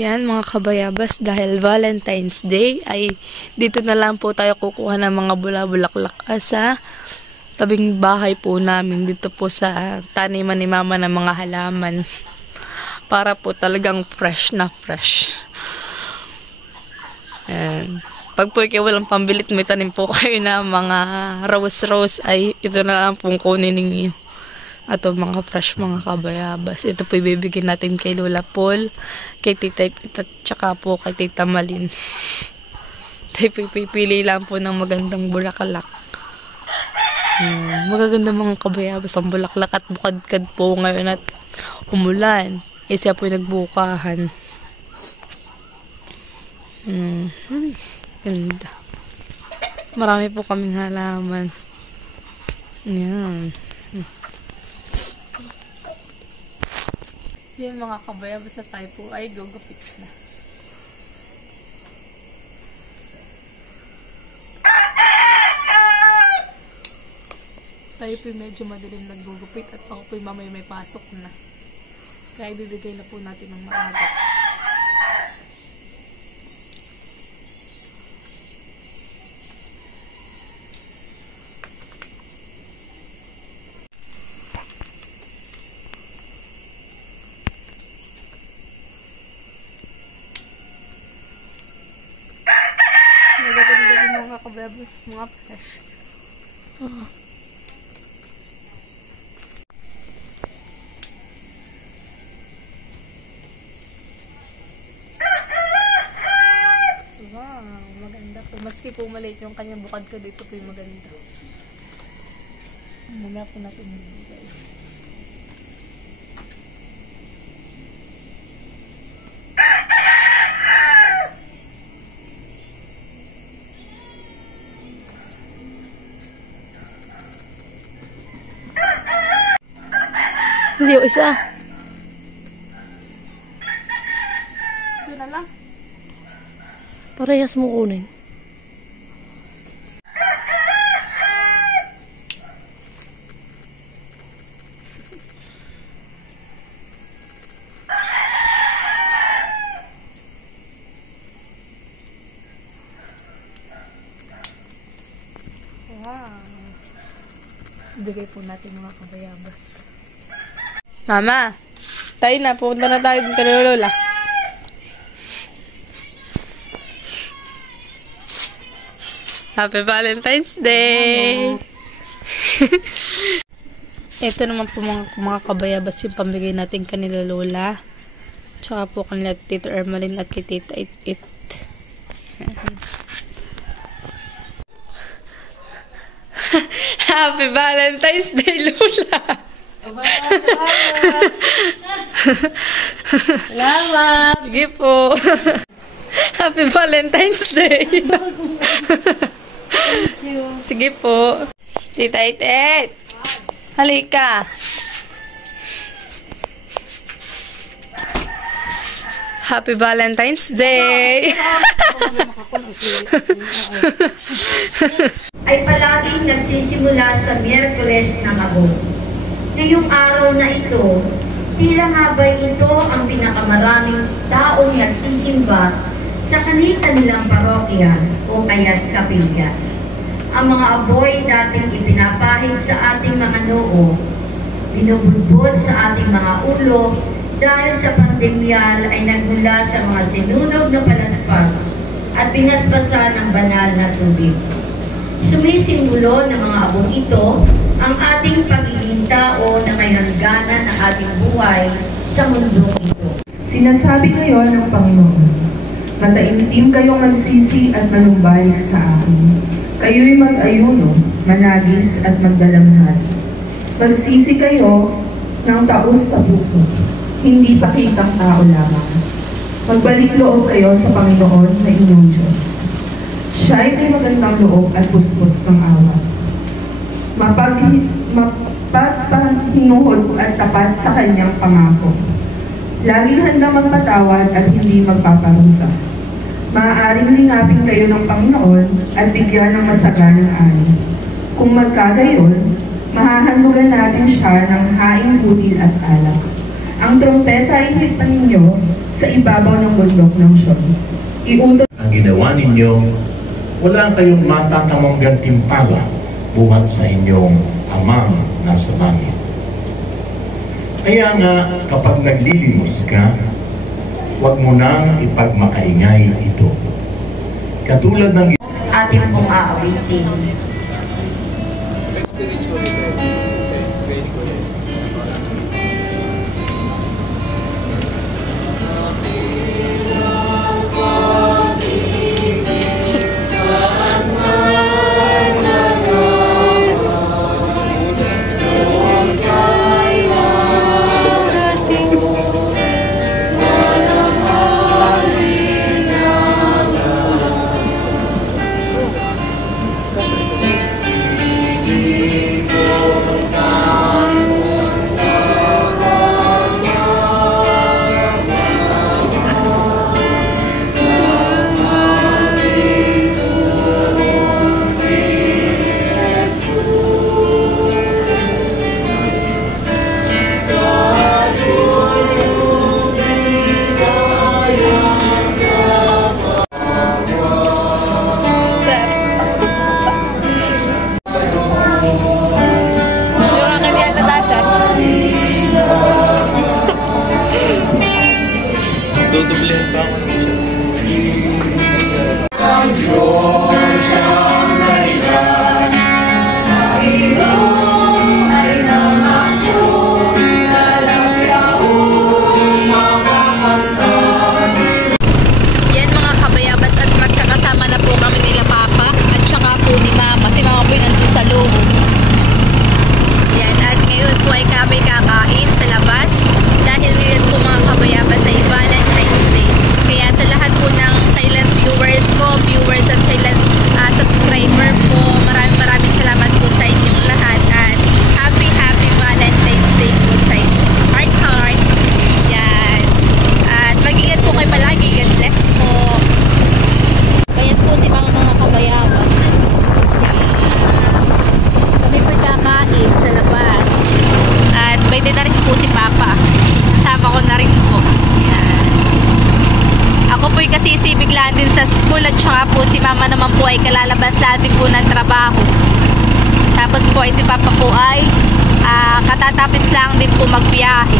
Yan mga kabayabas, dahil Valentine's Day ay dito na lang po tayo kukuha ng mga bulaklak sa tabing bahay po namin. Dito po sa taniman ni mama ng mga halaman. Para po talagang fresh na fresh. And pag po kayo walang pambilit, may tanim po kayo na mga rose ay ito na lang pong kunin ninyo. Ato mga fresh mga kabayabas. Ito po ibibigay natin kay Lola Paul, kay Tita at saka po kay Tita Malin. Tayo po pipili lang po ng magandang bulaklak. Magaganda mga kabayabas ang bulaklak at bukadkad po ngayon at umulan. Isa po nagbukahan. Ganda. Marami po kaming halaman. Yan. Yan mga kabayabas na tayo po ay gugupit na. Tayo po medyo madaling naggugupit at ako po mamaya may pasok na. Kaya ibibigay na po natin ng maaga. Nagaganda din mga kababas, mga fresh. Wow, maganda po. Maski po maliit yung kanyang bukad ko dito po yung maganda. Muna po natin bibigay. Hindi o isa. Ito na lang. Parehas mo kunin. Wow. Bigay po natin mga kabayabas. Mama, tayo na. Pupunta na tayo dito kay Lola. Happy Valentine's Day! Ito naman po mga kabayabas yung pambigay natin kanila Lola. Tsaka po kanila Tito Ermalin at kay Tita It. Happy Valentine's Day, Lola! Salamat! Sige po! Happy Valentine's Day! Thank you. Sige po. Tita It. Halika. Happy Valentine's Day! Ay palaging nagsisimula sa Miyerkules ng Abot. Ngayong araw na ito, tila nga ba'y ito ang pinakamaraming taong nagsisimba sa kanilang parokya o kaya't kapilya. Ang mga aboy dating ipinapahid sa ating mga noo, binubudbod sa ating mga ulo dahil sa pandemyal ay nagmula sa mga sinunog na palaspas at pinaspasan ng banal na tubig. Sumisimbolo ng mga abong ito ang ating pagiging tao na may hangganan ng ating buhay sa mundong ito. Sinasabi ngayon ng Panginoon, mataimtim kayong magsisi at manumbalik sa akin. Kayo'y mag-ayuno, managis at magdalamhad. Magsisi kayo ng taos sa puso, hindi pakitang tao lamang. Magbalik loob kayo sa Panginoon na inyong Diyos. Siya'y may magandang loob at puspos ng awa. Mapagpahinuhod at tapat sa kanyang pangako. Laging handang magpatawad at hindi magpaparusa. Maaaring lingapin kayo ng Panginoon at bigyan ng masaganang ani. Kung magkagayon, mahahandugan natin siya ng haing butil at alak. Ang trompeta ay higpan ninyo sa ibabaw ng bundok ng Sion. Iutos ang ginawa ninyo, wala kayong matatamang gantimpala buhat sa inyong amang nasa langit. Kaya nga, kapag naglilimos ka, huwag mo nang ipagmakaingay ito. Katulad ng Atin pong aawitin. Dudublehan pa ako ng siya. Yan mga kabayabas, at magkakasama na po kami nila Papa at saka po ni Mama. Si Mama po yung nandun sa loob. Yan, at ngayon po ay kami kakain sa labas dahil ngayon po mga kabayabas ay Valentine's Day. Kaya sa lahat po ng silent viewers ko, viewers at silent subscriber po, maraming salamat po sa inyong lahat at happy Valentine's Day po sa inyo. Heart heart. Yan. At mag-ingat po kayo palagi. God bless po. Ayan po si mga kabayabas. Kami po'y kakain sa labas. At may din na rin po si Papa. Kasama ko na rin po. Ayan. Ako po'y kasi biglaan din sa school at saka po si Mama naman po ay kalalabas natin po ng trabaho. Tapos po ay si Papa po ay katatapis lang din po magbiyahe.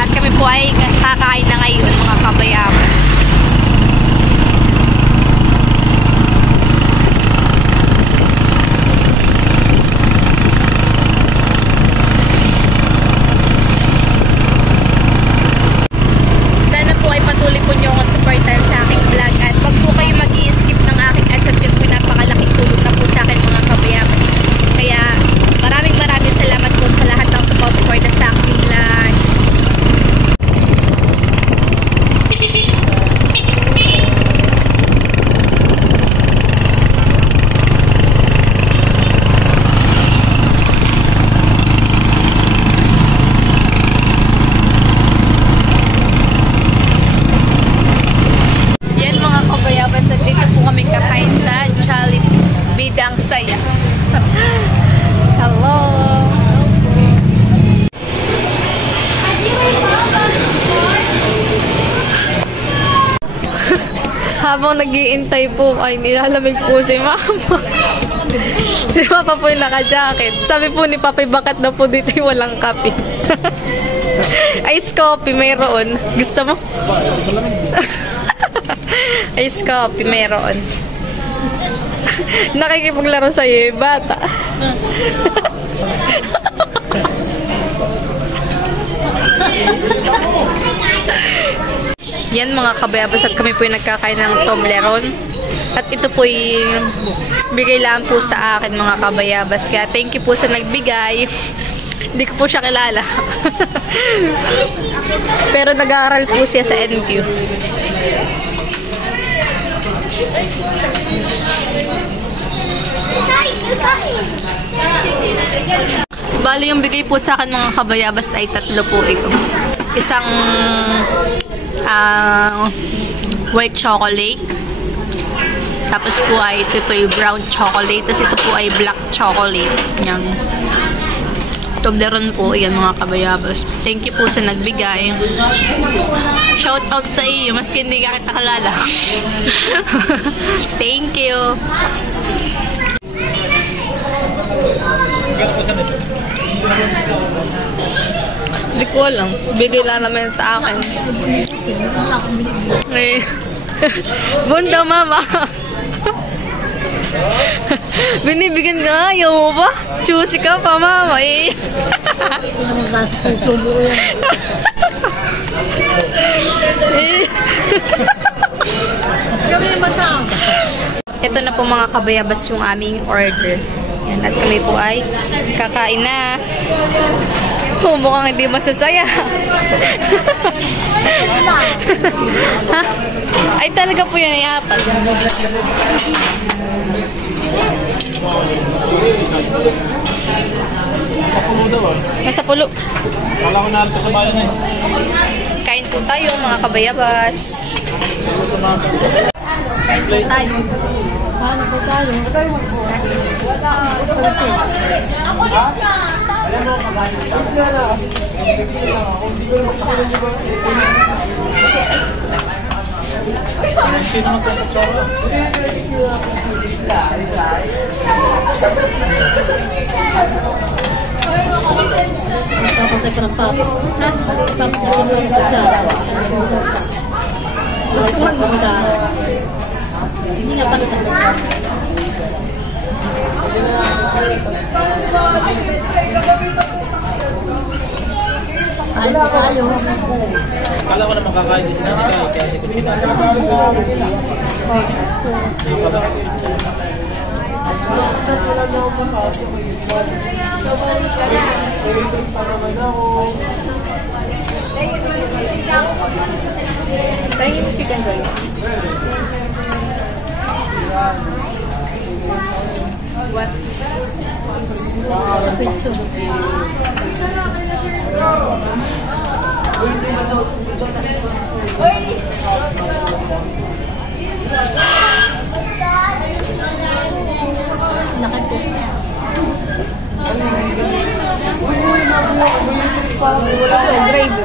At kami po ay kakain na ngayon mga kabayabas. Sana po ay patuloy po nyo ang supportan sa aking vlog at wag po kayo mag-i-skip ng aking ads at yun po napakalaking tulong na po sa akin mga kabayabas. Kaya maraming salamat po sa lahat ng support sa aking vlog. Yan mga kabayabas, at dito po kami kakain sa Jollibee. Bidang saya. Hello! Habang nag-iintay po ay nilalamig po si Mama. Si Papa po yung naka-jacket. Sabi po ni Papa, bakit na po dito walang kape? Ice coffee mayroon. Gusto mo? Ice coffee mayroon. Nakikipaglaro sa'yo yung bata. Yan mga kabayabas, at kami po yung nagkakain ng Toblerone. At ito po yung bigay lang po sa akin mga kabayabas. Kaya thank you po sa nagbigay. Hindi ko po siya kilala. Pero nag-aaral po siya sa NQ. Bali yung bigay po sa akin mga kabayabas ay 3 po ito. Isang white chocolate. Tapos po ay ito yung brown chocolate. Tapos ito po ay black chocolate. Yang Toblerone po, yan mga kabayabas. Thank you po sa nagbigay. Shout out sa iyo, maski hindi ka kita kalala. Thank you. Hindi ko alam. Bigay lang naman sa akin. Eh. Bunda, mama. Binibigyan ka, ayaw mo ba? Choosy ka pa, mama eh. Ito na po mga kabayabas yung aming order. Yan, at kami po ay kakain na. Oh, mukhang hindi masasaya. Ha? Ay talaga po yun ay apat. Nasa pulo. Kala ko narito sa bayan eh. Kain po tayo mga kabayabas. Kain po tayo. Paano po tayo? Tapos tayo parang papa. Ha? Tapos tayo parang papa. Gusto mag-papa. Hindi nga pala tayo. Kain po tayo. Kala ko na makakain din sila ni kaya si Kuchina. Tayo yung chicken rice. What? Pizza. Laki po. Ito, gravy.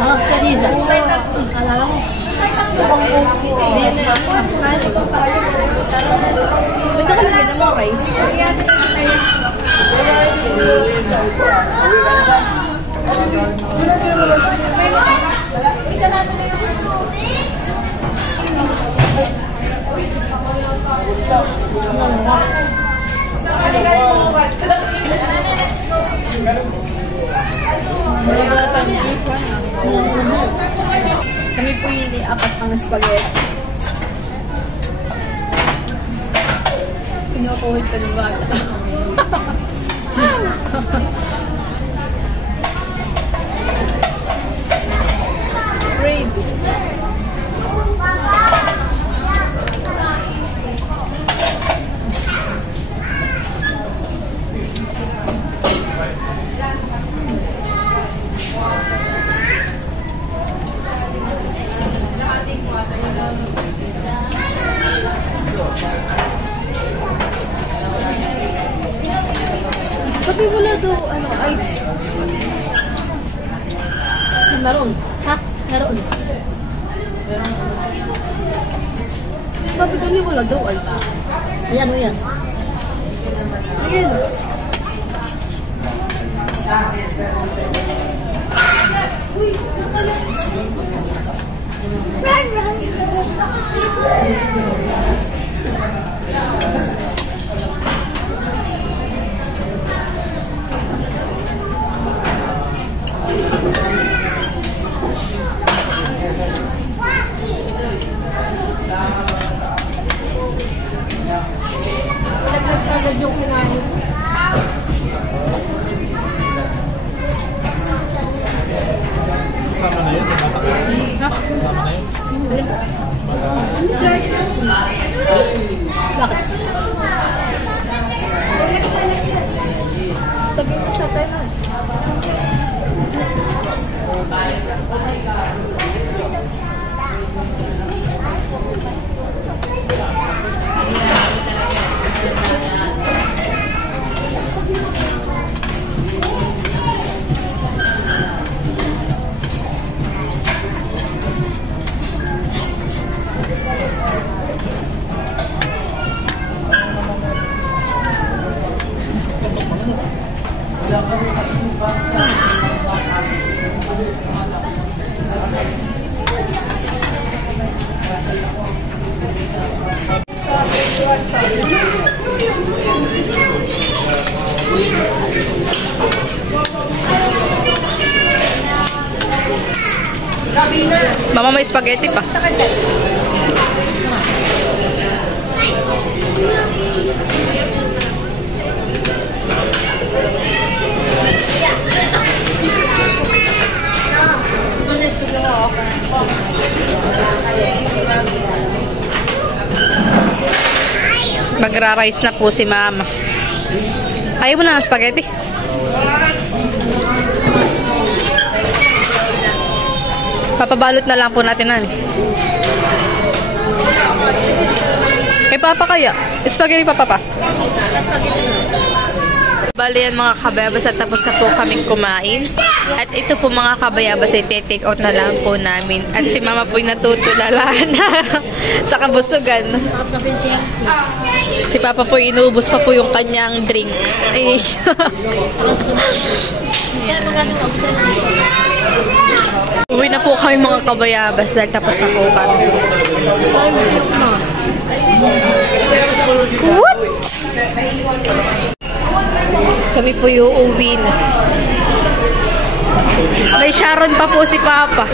Ah, Teresa. Alala mo. Hindi na yan. Pwede ko lagyan ng mga rice. Kami po yun apat pang spaghetti. Pinukuhit pa ng bata. Gravy. Sabi wala daw, ice. Meron. Ha? Meron. Sabi ko ni wala daw, ice. Ayan, o yan. Ayun. Sama na yun. Sama na yun. Bakit? Mama, may spaghetti pa. Magra-rice na po si Mama. Ayaw mo na ng spaghetti? Papabalot na lang po natin na. Kay Papa kaya? Spaghetti pa, Papa? Bali yan mga kabayabas at tapos na po kaming kumain. At ito po mga kabayabas ay take out na lang po namin. At si Mama po yung natutulalaan sa kabusugan. Si Papa po inubos pa po yung kanyang drinks. Ay. Uwi na po kami mga kabayabas dahil tapos na po kami. What? Kami po yung uwi na. May Sharon pa po si Papa.